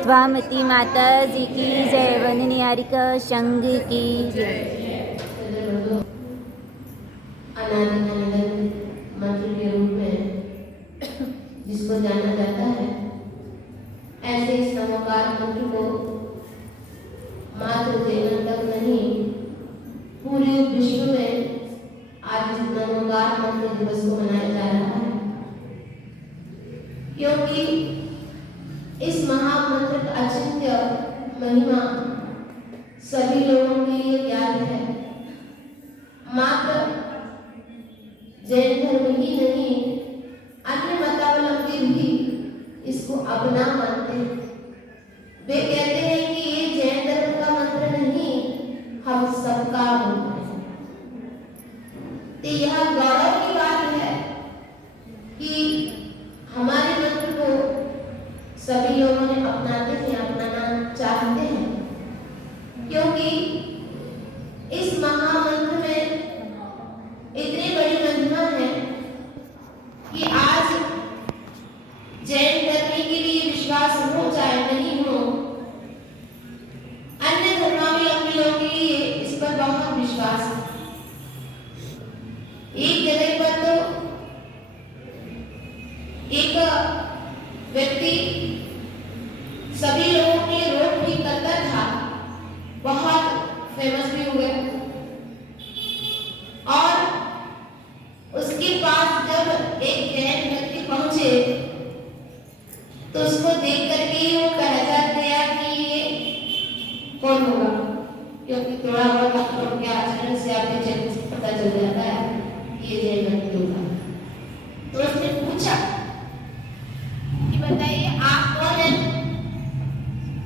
स्वामती माता जी की जय। वननियारिक संघ की जय। मंत्र के रूप में जिसको जाना जाता है, ऐसे इस नमोकार मंत्र को मात्र जीवन तक नहीं, पूरे विश्व में आज इस नमोकार मंत्र दिवस को मनाया जा रहा है, क्योंकि इस महामंत्र का अचिंत्य महिमा सभी लोगों के लिए ज्ञात है। मात्र जैन धर्म ही नहीं, अन्य मतावलंबी भी इसको अपना मानते हैं। वे कहते हैं कि ये जैन धर्म का मंत्र नहीं, हम सबका मंत्र है। तो यह गौरव की बात है कि हमारे मंत्र को सभी लोगों ने अपनाते हैं, अपनाना चाहते हैं, क्योंकि इस महामंत्र में इतनी बड़ी महिमा है कि आज जैन धर्म के लिए विश्वास हो चाहे नहीं हो, अन्य धर्मावलंबियों के लिए इस पर बहुत विश्वास है। एक जगह पर तो एक व्यक्ति सभी लोगों के रोग ठीक करता था, बहुत फेमस भी हुए, और उसके पास जब एक जैन व्यक्ति पहुंचे तो उसको देख करके वो पहचान गया कि ये कौन होगा, क्योंकि थोड़ा बहुत उनके आचरण से आपके चेहरे से पता चल जाता है ये जैन व्यक्ति होगा। तो उसने पूछा कि बताइए आप कौन हैं?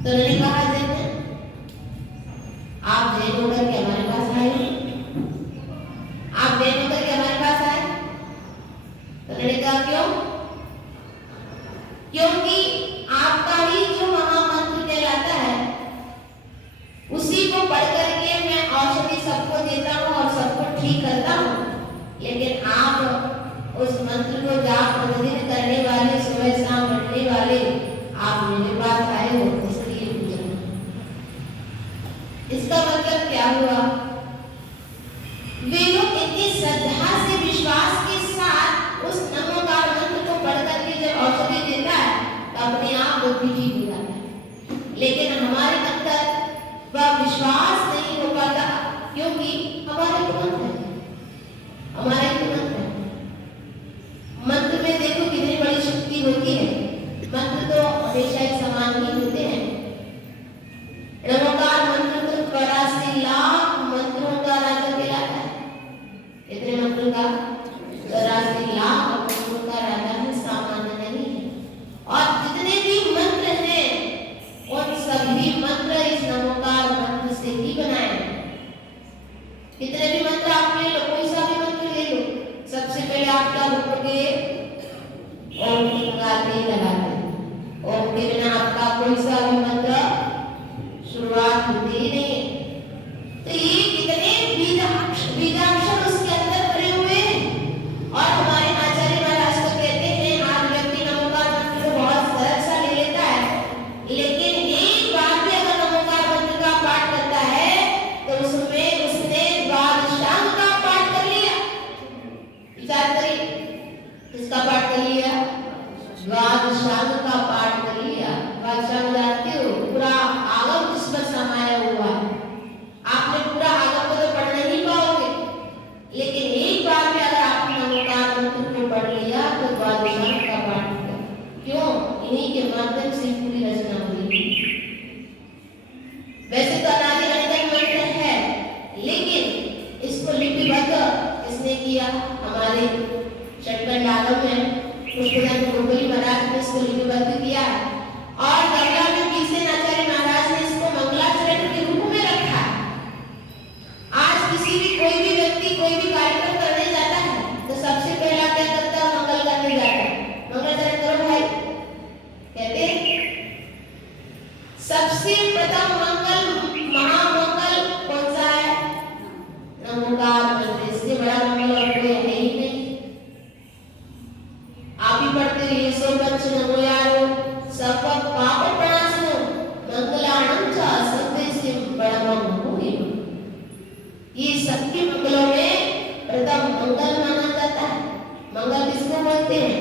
तो उन्होंने कहा जैन है। आप जैन होकर के हमारे पास आए? आप जैन होकर के हमारे पास आए? तो उन्होंने कहा क्यों? क्योंकि आपका ही जो महामंत्र कहलाता है उसी को पढ़ करके मैं औषधि सबको देता हूँ और सबको ठीक करता हूँ, लेकिन आप उस मंत्र को जाप प्रतिदिन करने वाले, सुबह शाम पढ़ने वाले आप मेरे पास आए हो, इसलिए पूछा। इसका मतलब क्या हुआ? वे लोग इतनी श्रद्धा से, विश्वास के साथ उस नमोकार मंत्र को पढ़ करके जब औषधि देता है तो अपने आप वो भी ठीक हो जाता है, लेकिन हमारे अंदर वह विश्वास नहीं हो पाता, क्योंकि हमारे मंत्र है, हमारे मंत्र है। मंत्र में देखो कितनी बड़ी शक्ति होती है। मंत्र तो हमेशा एक समान ही होते हैं। नमोकार मंत्र तो 84 लाख मंत्रों का राजा कहलाता है। कितने मंत्रों का? 84 लाख मंत्रों का राजा है, सामान्य नहीं है। और जितने भी मंत्र हैं उन सभी मंत्र इस नमोकार मंत्र से ही बनाए हैं। कितने भी मंत्र आप ले लो, कोई सा भी मंत्र ले लो, सबसे पहले आप क्या बोलोगे? ओम लिंगाते लगाते। ओम के बिना आपका कोई सा भी मंत्र शुरुआत होती ही नहीं है। तो ये कितने बीजाक्षर उसके अंदर भरे हुए हैं। और हमारे आचार्य महाराज तो कहते हैं आज व्यक्ति नमोकार मंत्र को बहुत सरल सा ले लेता है, लेकिन एक बार भी अगर नमोकार मंत्र का पाठ करता है तो उसमें उसने द्वादशांग का पाठ कर लिया। विचार करिए, किसका पाठ कर लिया? द्वादशांग का पाठ कर लिया। द्वादशांग जानते हो? पूरा आगम जिसमें समाया हुआ है। आपने पूरा आगम को तो पढ़ नहीं पाओगे, लेकिन एक बार में अगर आपने नमोकार मंत्र को पढ़ लिया तो द्वादशांग का पाठ कर। क्यों? इन्हीं के माध्यम से पूरी रचना हुई। वैसे तो अनादि अनंत मंत्र है, लेकिन इसको लिपिबद्ध किसने किया? हमारे षटकंड आगम में पुष्पदान गोगली महाराज ने इसको लिपिबद्ध किया और गंगा में बीसेन आचार्य महाराज ने इसको मंगलाचरण के रूप में रखा। आज किसी भी कोई भी व्यक्ति कोई भी कार्यक्रम करने जाता है तो सबसे पहला क्या करता है? मंगल करने जाता है। मंगलाचरण करो भाई कहते सबसे प्रथम मंगल महामंगल कौन सा है? नमोकार मंत्र। इससे बड़ा मंगल और कोई है ही नहीं। आप ही पढ़ते रहिए सो पंच नमो यारो सब पाप प्रणाशनो मंगलाणं च सद्देसिं परमं भूयः। ये सबके मंगलों में प्रथम मंगल माना जाता है। मंगल किसको बोलते हैं?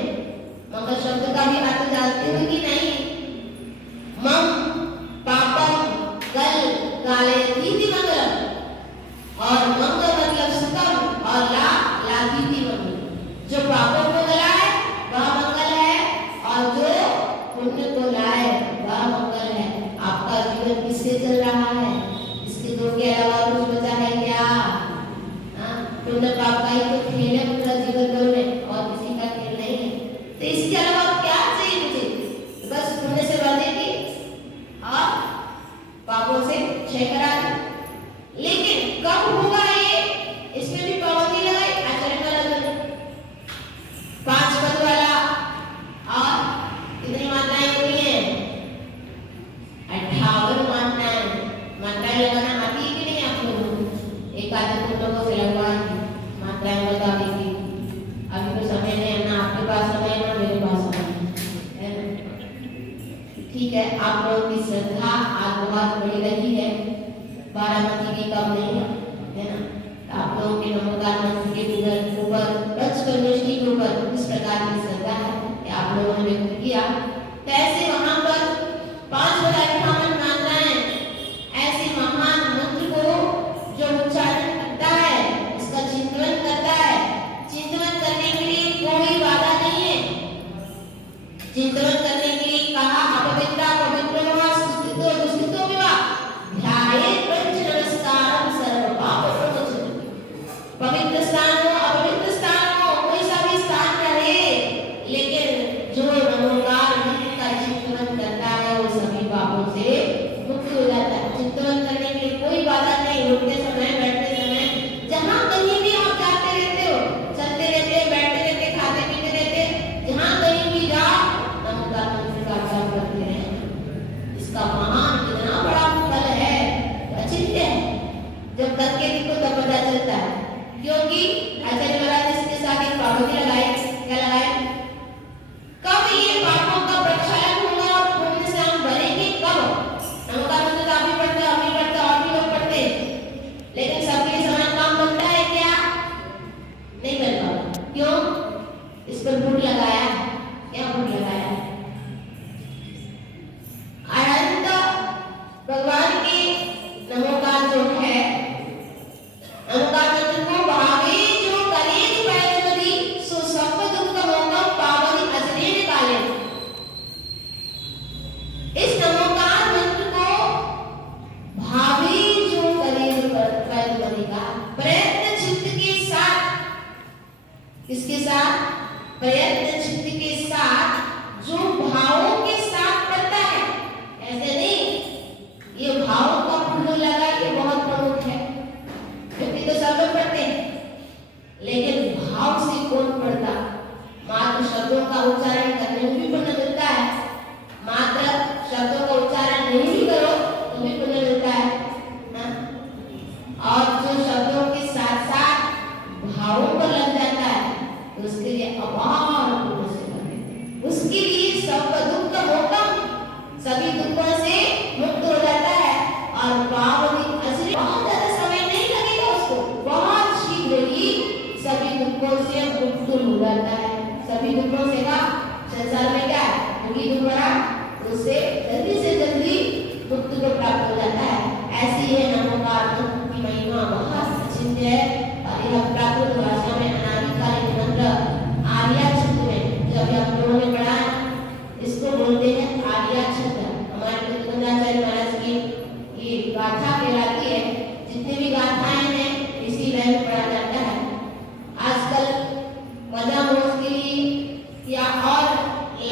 मंगल शब्द का भी अर्थ जानते हो कि नहीं? मम पापम कल कालयतीति मंगलम और मंगल मतलब सुखम और लाभीति मंगल। जो पापों को गलाए वह मंगल है और जो पुण्य को लाए वह मंगल है। आपका जीवन किससे चल रहा है? इसके दो के अलावा कुछ बचा है क्या? पुण्य पाप का ही तो खेल है पूरा जीवन भर में और किसी का खेल नहीं है। तो इसके अलावा क्या चाहिए मुझे? बस पुण्य से बढ़ेगी और पापों से क्षय करा दी। लेकिन कब होगा ये? इसमें भी पाबंदी लगाई आचार्य महाराज ने। 5 पद वाला और कितनी मात्राएं होती हैं? 58 मात्राएं लगाना आती है कि नहीं आप लोगों को? एक आधे तुम लोगों से लगवाएंगे मात्राएं बता देंगे। अभी तो समय नहीं है, ना आपके पास समय है ना मेरे पास समय है ना। ठीक है, आप लोगों की श्रद्धा आज बहुत बड़ी रही है, बारामती की कम नहीं है ना। आप लोगों के नमोकार मंत्र के ऊपर पंचकन्याष्टि के ऊपर इस प्रकार की श्रद्धा है कि आप लोगों ने व्यक्त किया। तो ऐसे वहां पर 558 मात्राएं ऐसे महान मंत्र को जो उच्चारण करता है उसका चिंतन करता है। चिंतन करने के लिए कोई बाधा नहीं है। चिंतन करने के लिए कहा अपवित्र पवित्र वा सुस्थितो दुस्थितो विवा ध्याये पंच नमस्कारं सर्व पाप प्रमोचन। पवित्र स्थान हो अपवित्र स्थान हो कोई सा भी स्थान रहे, लेकिन जो नमोकार मंत्र का चिंतन करता है वो सभी पापों से मुक्त हो जाता है। चिंतन करने के लिए कोई बाधा नहीं। उठते समय बैठते समय जहां कहीं भी आप जाते रहते हो, चलते रहते बैठते रहते खाते पीते रहते, जहां कहीं भी जाओ नमोकार मंत्र का जाप करते रहे। इसका महान कितना बड़ा फल है अचिंत्य है। जब करके देखो तब पता चलता है। क्योंकि आचार्य महाराज ने इसके साथ एक पाबंदी लगाई। क्या लगाई? कब ये पापों का प्रक्षालन होगा और पुण्य से हम भरेंगे कब? नमोकार मंत्र तो आप भी पढ़ते हो, हम भी पढ़ते और भी लोग पढ़ते हैं, लेकिन सबके लिए समान काम बनता है क्या? नहीं बन पाता। क्यों? इस पर भूख लगाया। क्या भूख लगाया? अनंत भगवान के नमोकार जो है नमोकार मंत्र को भावे जो कलेज पैदमदी सो सब दुख मोकम पावनी अजरेण काले। इस नमोकार मंत्र को भावे जो कलेज पैदमदी का प्रयत्न चित्त के साथ, किसके साथ? प्रयत्न चित्त के साथ जो भावों के साथ पढ़ता है। ऐसे नहीं ये भाव का पुण्य लगा, ये बहुत प्रमुख है क्योंकि तो सब लोग पढ़ते हैं, लेकिन भाव से कौन पढ़ता? मात्र शब्दों का उच्चारण करने में भी पुण्य मिलता है, मात्र शब्दों का उच्चारण नहीं भी करो तो भी पुण्य मिलता है ना? और जो शब्दों के साथ साथ भावों को लग जाता है तो उसके लिए अपार पुण्य से भर, उसके लिए सब दुख मोकम, सभी दुखों से मुक्त हो जाता है और पावनी अजरेण। बहुत ज्यादा समय नहीं लगेगा उसको, बहुत शीघ्र ही सभी दुखों से मुक्त हो जाता है। सभी दुखों से का संसार में क्या है?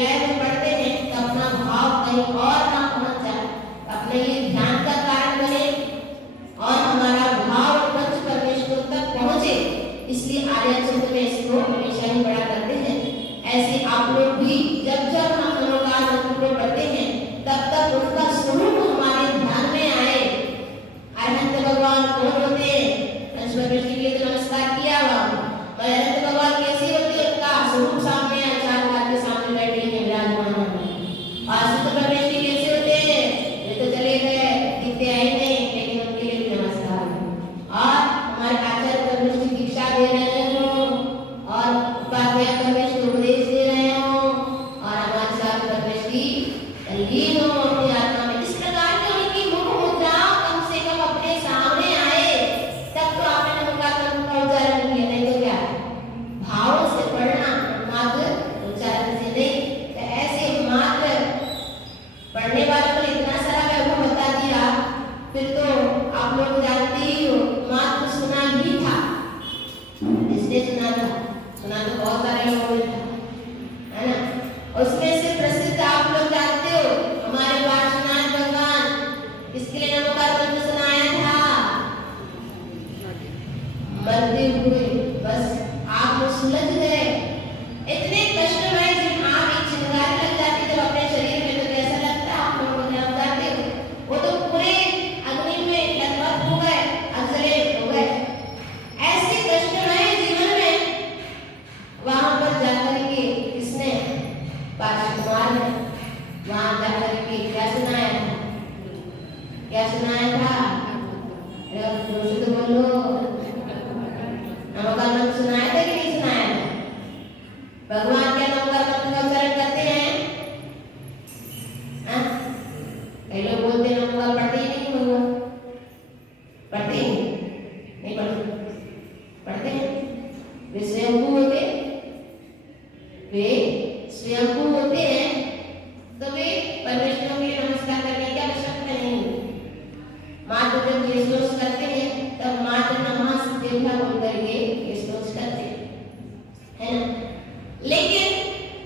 लय में पढ़ते हैं तो अपना भाव कहीं और ना पहुंच जाए, अपने लिए ध्यान का कारण बने और हमारा भाव पंच परमेश्वर तक पहुंचे। इसलिए आर्य चंद्र में इसको हमेशा ही पढ़ा करते हैं। ऐसे आप लोग भी जब जब हम नमोकार मंत्र को पढ़ते हैं तब तक उनका स्वरूप हमारे ध्यान में आए। अरहंत भगवान कौन होते हैं? पंच परमेश्वर के लिए तो नमस्कार किया हुआ, और अरहंत भगवान कैसे होते हैं? उनका स्वरूप सामने है, चार हाथ के सामने बैठे हैं, विराजमान हैं। और शुद्ध परमेश्वर कैसे होते हैं? वे तो चले गए, दिखते आए नहीं, लेकिन उनके लिए भी नमस्कार है। और हमारे आचार्य परमेश्वर दीक्षा दे रहे हो और उपाध्याय परमेश्वर उपदेश दे रहे हो और हमारे साथ परमेश्वर तल्लीन हो अपनी आत्मा में। इस प्रकार की उनकी मुख मुद्रा कम से कम अपने सामने आए, तब तो आपने नमस्कार मंत्र का उच्चारण किया, नहीं तो क्या भाव से पढ़ना, मात्र उच्चारण से नहीं। तो ऐसे मात्र पढ़ने वालों को इतना सारा वैभव बता दिया, फिर तो आप लोग जानते ही हो, मात्र सुना ही था। इसने सुना था, सुना तो बहुत सारे लोगों ने था, है ना। उसमें से प्रसिद्ध आप लोग जानते हो, हमारे पार्श्वनाथ भगवान इसके लिए नमोकार मंत्र सुनाया था, मरते हुए बस आप लोग सुलझ गए। इतने कष्ट में जब आप एक चिंगारी लग जाती जब अपने शरीर में, तो कैसा लगता है आप लोगों को जब जाते हो? वो तो पूरे अग्नि में लथपथ हो गए, अग्नि हो गए। ऐसे कष्टमय जीवन में वहां पर जाकर के किसने, पार्श्वनाथ ने वहां जाकर के क्या सुनाया था? क्या सुनाया था? अरे तो बोलो, नमोकार मंत्र सुनाया था कि नहीं सुनाया था? भगवान क्या नमोकार मंत्र का उच्चारण करते हैं? कई लोग बोलते हैं नमोकार पढ़ते ही नहीं, भगवान पढ़ते ही नहीं, पढ़ते हैं। वे स्वयंभू होते, वे स्वयंभू होते हैं, तो वे परमेश्वर के लिए नमस्कार करने की आवश्यकता नहीं। मात्र जब ये सोच करते हैं तब मात्र नमः देवता बोल करके ये सोच करते हैं ना। लेकिन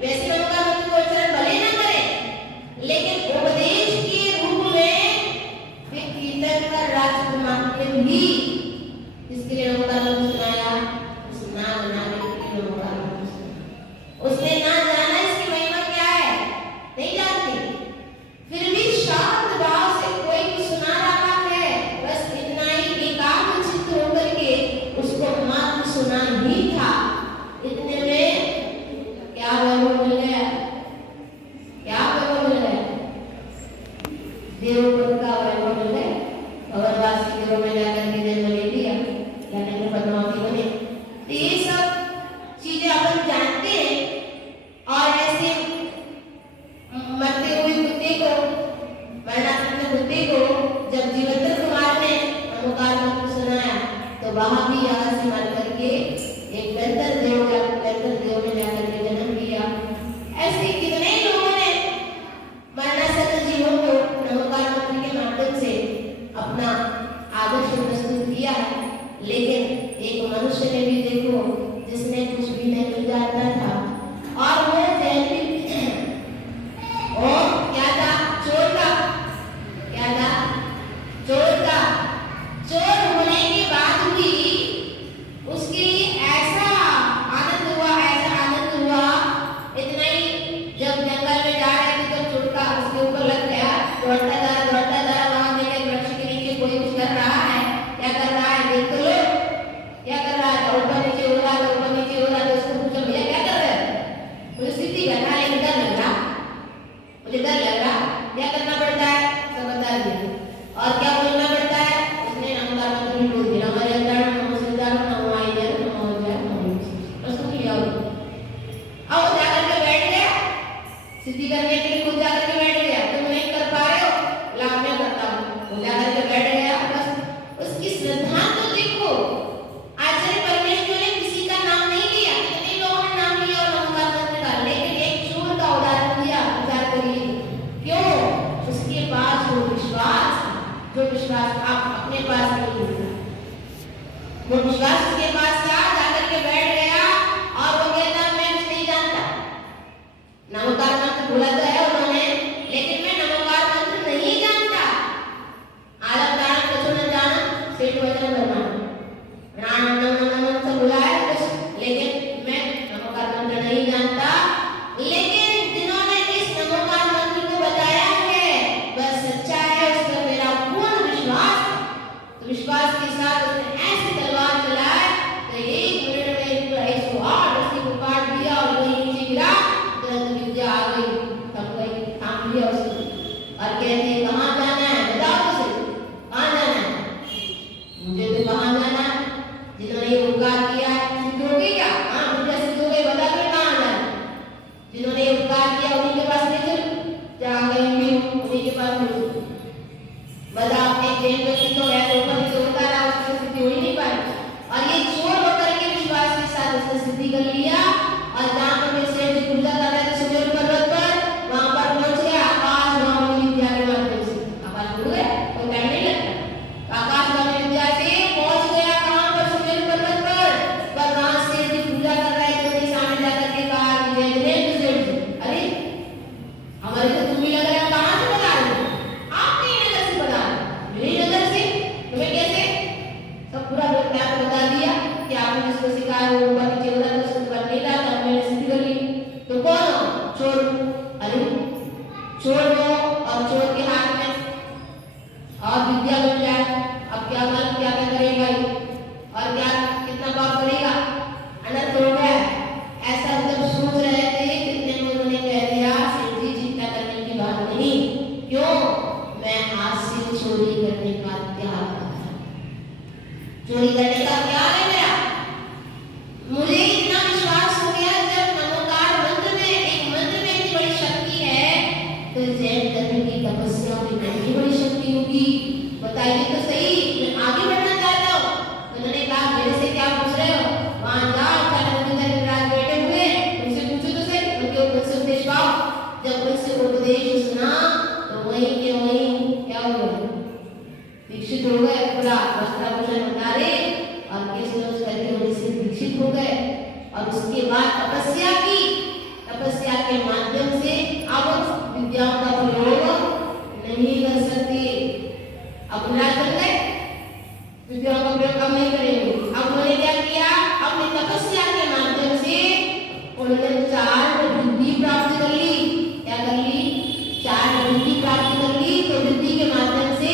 वैसे नमस्कार मंत्र को उच्चारण भले ना करें, लेकिन उपदेश के रूप में वे कीर्तन कर राजकुमार ने भी इसके लिए नमस्कार मंत्र सुनाया, सुना बनाने के लिए नमस्कार मंत्र सुनाया। उसने ना जाना इसकी महिमा क्या है, नहीं जानती, फिर भी शांत भाव से कोई भी सुना रहा है, बस इतना ही एकाग्रचित्त होकर के उसको मात्र सुना ही था। इतने में क्या वैभव मिल गया? क्या वैभव मिल गया? देवपद का वैभव मिल गया। भवनवासी देवों में जाकर के जन्म ले लिया, जाने में पद्मावती बने। तो ये सब चीजें अपन जानते हैं। और ऐसे मरते हुए कुत्ते को, मरणासन्न कुत्ते को जब जीवंत कुमार ने नमोकार मंत्र सुनाया, तो वहां भी यहाँ से मर करके एक बेहतर देव में जाकर के जन्म लिया। ऐसे कितने लोगों ने मरणासन्न जीवों को नमोकार मंत्र के माध्यम से अपना आदर्श प्रस्तुत किया है। लेकिन एक मनुष्य ने भी देखो, जिसने कुछ भी नहीं जानता था, और वो और क्या था? चोर का, क्या था? चोर का। चोर होने के बाद भी उसके लिए ऐसा आनंद हुआ, इतना ही जब जंगल में जा रहे थे तो चोर का उसके ऊपर लग गया, दौड़ता जा वहां देखे वृक्ष के नीचे कोई कुछ कर रहा है, क्या कर रहा है देख लो, क्या कर रहा है? ऊपर नीचे हो रहा है, तो उसको पूछो भैया क्या कर रहे हो? कोई स्थिति घटना है, डर लग रहा, मुझे डर लग रहा, क्या करना पड़ता है? सब बता दिया। और क्या बोलना पड़ता है? उसने नमोकार मंत्र भी बोल दिया, हमारे अंदर नमो सिद्धार्थ नमो आयजन नमो जय नमो, बस तुम लिया हो। अब वो जाकर के बैठ गया, सिद्धि करने के लिए खुद जाकर के बैठ गया। तुम नहीं कर पा रहे हो, ला मैं करता हूँ। वो जाकर के बैठ गया, बस उसकी श्रद्धा तो देखो। आचार्य परमेश्वर ने किसी का नाम नहीं लिया, कितने लोगों ने नाम लिया और नमोकार मंत्र का, लेकिन एक चोर का उदाहरण दिया। विचार करिए, क्यों? उसके पास वो विश्वास आप अपने पास नहीं होता, वो विश्वास उसके पास था, जाकर के बैठ गया और वो कहता मैं कुछ नहीं जानता। नमोकार बोला तो है उन्होंने, लेकिन मैं नमोकार मंत्र नहीं जानता। आलम दान कछु न जाना सेठ वचन बरमाना, राम नम नम सब बोला है कुछ, लेकिन मैं नमोकार मंत्र नहीं जानता। लेकिन जिन्होंने इस नमोकार मंत्र को बताया है वह सच्चा है, उस पर मेरा पूर्ण विश्वास। तो विश्वास के साथ उसने ऐसी तलवार चलाई तो एक मिनट में 108 रस्सी को काट दिया और वही नीचे गिरा। तुरंत विद्या आ गई, थम गई, थाम लिया उसने और कहते हैं कहाँ जाना है बताओ मुझे, कहाँ जाना है? मुझे तो कहाँ जाना है? जिन्होंने ये उपकार किया है सिद्ध हो गई क्या? हाँ मुझे सिद्ध हो गई, बता दो कहाँ जाना है? जिन्होंने ये उपकार किया उन्हीं के पास ले चलो, जहाँ गए होंगे उन्हीं के पास ले चलो। बता एक जैन व्यक्ति तो ऐसे ऊपर नीचे होता रहा, उसकी सिद्धि हो ही नहीं पाई। और ये चोर होकर के विश्वास के साथ उसने सिद्धि कर लिया। और जहाँ पर मैं सेठ जी पूजा कर रहे थे सुमेरु पर्वत पर, वहाँ पर पहुँच गया आकाशगामी विद्या के माध्यम से। आकाश उड़ गया, कोई टाइम नहीं लगता। आकाशगामी विद्या से पहुँच गया कहाँ पर? सुमेरु पर्वत पर वहाँ सेठ जी पूजा कर रहे थे, उनके सामने जाकर के कहा कि जय जिनेन्द्र सेठ जी, अरे हमारे तो तुम ही लग रहे हो, कहाँ से बता रहे हो? आप नहीं नजर से बता रहे, मेरी नजर से तुम्हें कैसे? सब पूरा वृत्तांत बता दिया कि आपने जिसको सिखाया वो ऊपर नीचे उधर उसको कर नहीं रहा, तब मैंने सिद्धि कर ली। तो कौन हो? चोर। अरे चोर हो और चोर के हाथ में और विद्या मिल जाए, अब क्या मालूम क्या क्या करेगा ये और क्या कितना पाप करेगा, अनर्थ हो गया। ऐसा जब सोच रहे थे कितने में उन्होंने कह दिया सेठ जी चिंता करने की बात नहीं, क्यों? मैं आज से चोरी करने का त्याग करता हूं। चोरी करने का क्या है मेरा? मुझे इतना विश्वास हो गया जब नमोकार मंत्र में, एक मंत्र में इतनी बड़ी शक्ति है तो जैन धर्म की तपस्या में कितनी बड़ी शक्ति होगी, बताइए तो सही। मैं आगे बढ़ना चाहता हूँ। उन्होंने कहा मेरे से क्या पूछ रहे हो, वहां जाओ, राज बैठे हुए उनसे पूछो तो सही, उनके ऊपर से उपदेश पाओ। जब उनसे उपदेश सुना तो वहीं के वहीं क्या हो गया? दीक्षित हो गए, पूरा वस्त्राभूषण उतारे और केस नोच करके उनसे दीक्षित हो गए। और उसके बाद तपस्या की, तपस्या के माध्यम से अब विद्याओं का प्रयोग नहीं कर सकते। अब नाराज बन गए, विद्याओं का प्रयोग कब नहीं करेंगे। अब उन्होंने क्या किया? अपनी तपस्या के माध्यम से उन्होंने 4 बुद्धि प्राप्त कर ली। क्या कर ली? 4 बुद्धि प्राप्त कर ली। तो बुद्धि के माध्यम से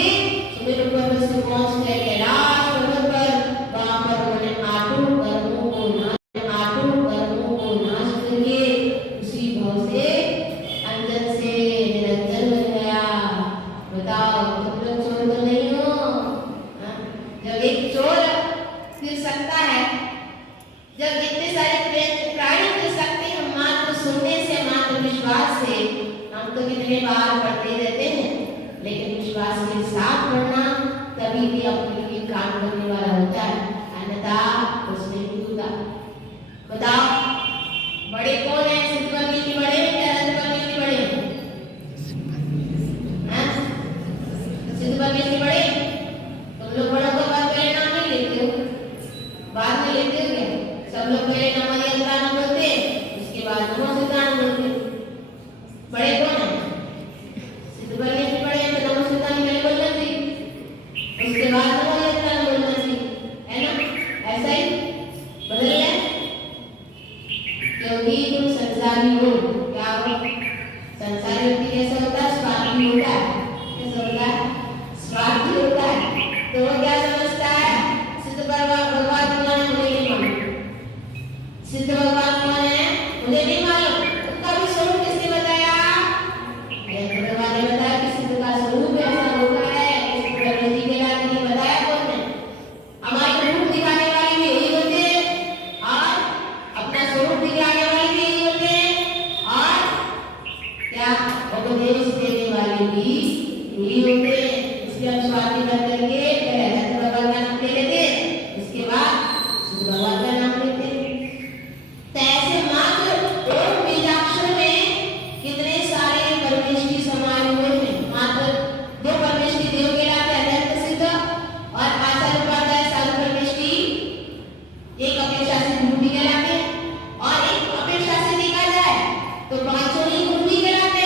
सुमेरु पर्वत से पहुंच गए कैलाश पर्वत पर। वहां पर उन्होंने आठों कर्मों को नाश करके उसी भाव से अंजन से निरंजन बन गया। बताओ तुम लोग चोर तो नहीं हो? जब एक चोर फिर सकता है, जब इतने सारे प्राणी फिर सकते हैं मात्र सुनने से, मात्र विश्वास से। हम तो कितने बार पढ़ते रहते हैं, लेकिन विश्वास के साथ पढ़ना तभी भी अपने लिए काम करने वाला होता है, अन्यथा उसमें नहीं होता। बताओ बड़े कौन है? सिद्ध करने की बड़े या रद्द करने की बड़े? सिद्ध करने की बड़े? तुम लोग बड़ों को बाद पहले नाम नहीं लेते हो, बाद में लेते हो क्या? सब लोग पहले नमः यंत्राण बोलते, उसके बाद नमः सिद्धांत बोलते। बड़े कौन है? सिद्ध करने की बड़े हैं तो नमः सिद्धांत पहले बोलना चाहिए, उसके बाद नमः यंत्राण बोलना चाहिए, है ना? ऐसा ही बदल है, क्योंकि तुम संसारी हो। क्या हो? संसारी व्यक्ति कैसा होता है? स्वार्थी होता है। कैसा होता है? स्वार्थी होता है। तो वो क्या समझता है? सिद्ध भगवान कौन है मुझे नहीं मालूम, सिद्ध भगवान कौन है मुझे नहीं मालूम। उनका भी स्वरूप किसने बताया? भगवान ने बताया कि सिद्ध का स्वरूप ऐसा होता है। जी के लाल ने बताया कौन है? हमारे रूप दिखाने वाले भी यही होते हैं और अपना स्वरूप दिखाने वाले भी यही होते हैं और क्या उपदेश देने वाले भी यही होते हैं। इसलिए हम स्वार्थी बन करके पहले भगवान का नाम ले लेते, उसके बाद सिद्ध भगवान का नाम लेते। तो ऐसे मात्र ओम बीजाक्षर में कितने सारे परमेष्ठी समाये हुए हैं। मात्र 2 परमेष्ठी देव के लाते अत्यंत सिद्ध और आचार्य उपाध्याय साधु परमेष्ठी, एक अपेक्षा से गुरु भी कहलाते और एक अपेक्षा से देखा जाए तो 5 ही गुरु भी कहलाते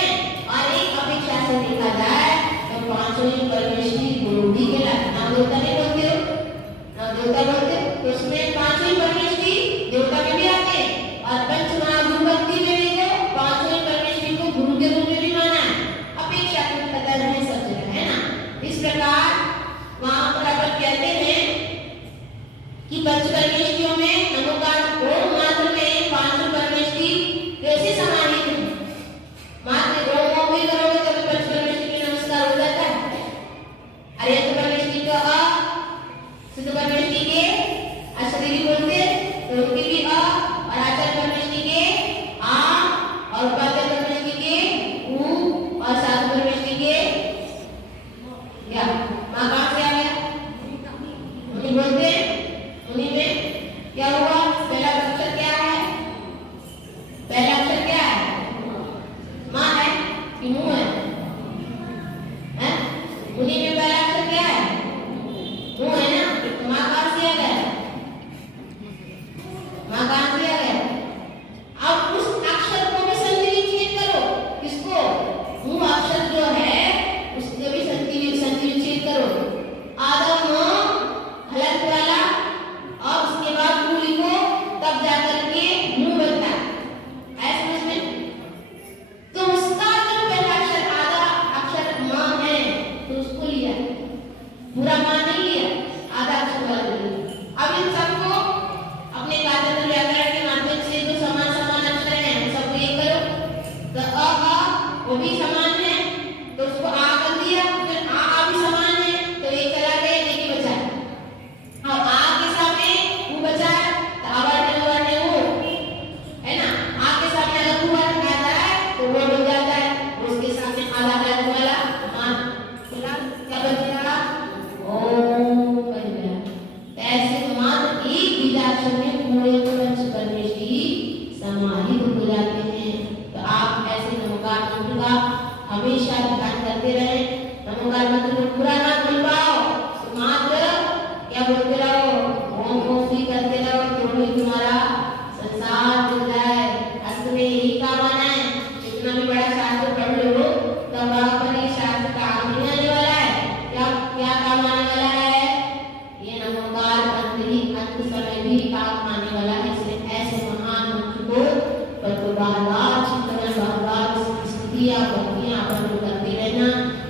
वो भी समान है, तो उसको आ कर दिया, फिर आ भी समान है, तो ये चला गया, ये की बचा। अब आ के सामने वो बचा, तो आवर्तन वो है ना, आ के सामने अगर वो आता है तो वो डूब जाता है, उसके सामने आधा डाल वाला मान क्या बचेगा, ओम बन गया। ऐसे मात्र एक बीजाक्षर में पूरे पंचकर्मेशी समाहित हो जाते हैं। तो आप ऐसे नमोकार मंत्र का हमेशा ध्यान करते रहे। नमोकार मंत्र को पूरा ना बोल पाओ तो मात्र क्या बोलते रहो, ओम ओम भी करते रहो, तो ही तुम्हारा संसार मिल जाए। अंत में यही काम आना है, जितना भी बड़ा शास्त्र पढ़ लो तब पर ये शास्त्र काम नहीं आने वाला है। क्या क्या काम आने वाला है, ये नमोकार मंत्र ही अंत समय भी काम आने वाला है। इसलिए ऐसे महान मंत्र को बार-बार चिंतन, बार-बार स्तुतियां भक्तियां अपन करते रहना।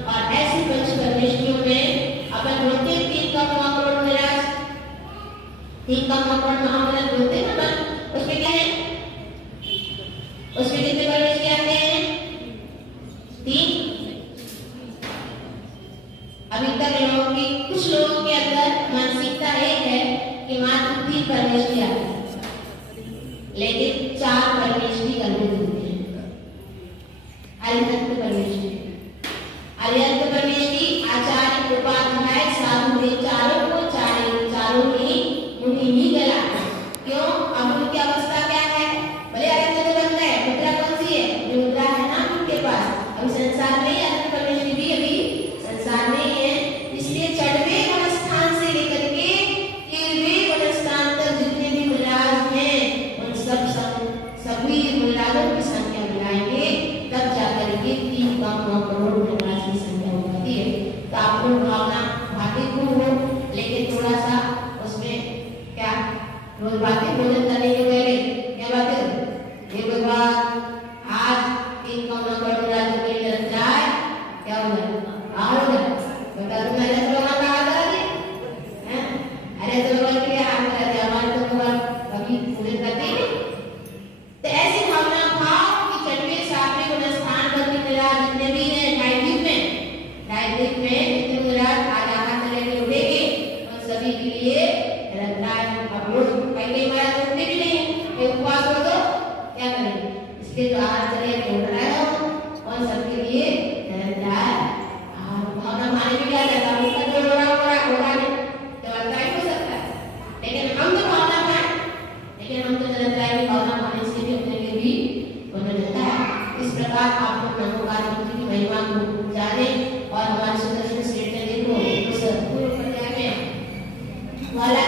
और ऐसी पंचकर्मेशियों में अपन बोलते तीन का महाकरण निराश, तीन का महाकरण महामंत्र बोलते हैं ना, उसमें क्या है, उसमें कितने कर्मेश आते हैं, तीन। अभी तक लोगों की, कुछ लोगों के अंदर मानसिकता एक है कि मात्र तीन कर्मेश आते हैं, लेकिन चार कर्मेश भी करने देते हैं। अरिहंत कर्मेश, अरिहंत कर्मेश की आचार्य उपाध्याय साधु ने चारों को चारों ने मुनि ही गला। क्यों? अब उनकी अवस्था क्या है, भले अरिहंत तो बन गए, मुद्रा कौन सी है, मुद्रा है ना उनके पास, अभी संसार में अरिहंत कर्मेश भी अभी संसार में है। इसलिए चढ़वे वन स्थान से लेकर के गिरवे वन स्थान तक जितने भी मुनिराज हैं उन सभी मुनिराजों की संख्या मिलाएंगे, तब जाकर के 3 करोड़ मुनिराज की संख्या हो जाती है। तो आप लोग भावना भाते को हो, लेकिन थोड़ा सा उसमें क्या रोज बातें भोजन करने के पहले क्या बातें, ये भगवान आज 3 करोड़ मुनिराजों के लिए रख जाए, क्या हो जाए, हो जाए। बता दो मैंने तो लोगों का आदर है, अरे तो लोगों के लिए आदर है, हमारे तो भगवान कभी पूरे करते हैं। तो ऐसी भावना भाव कि चढ़वे सातवें गुण स्थान पर मुनिराज जितने भी हैं ढाई में जितने मुनिराज आज आना चले उठेंगे, उन सभी के लिए रत्नाय। अब रोज पहले महाराज उठते भी नहीं, ये उपवास हो तो क्या करेंगे, इसलिए जो आज चले उठ रहे हो उन सबके लिए रत्नाय भावना माने भी क्या जाता है, उसका जो हो रहा नहीं तो रत्नाय हो सकता है, लेकिन हम तो भावना पाए, लेकिन हम तो रत्नाय की भावना पाने से भी अपने लिए भी होने देता है। इस प्रकार आप लोग नमोकार मंत्र की महिमा को जाने। और हमारे सुदर्शन सेठ ने देखो उस पूर्व अध्याय में वाला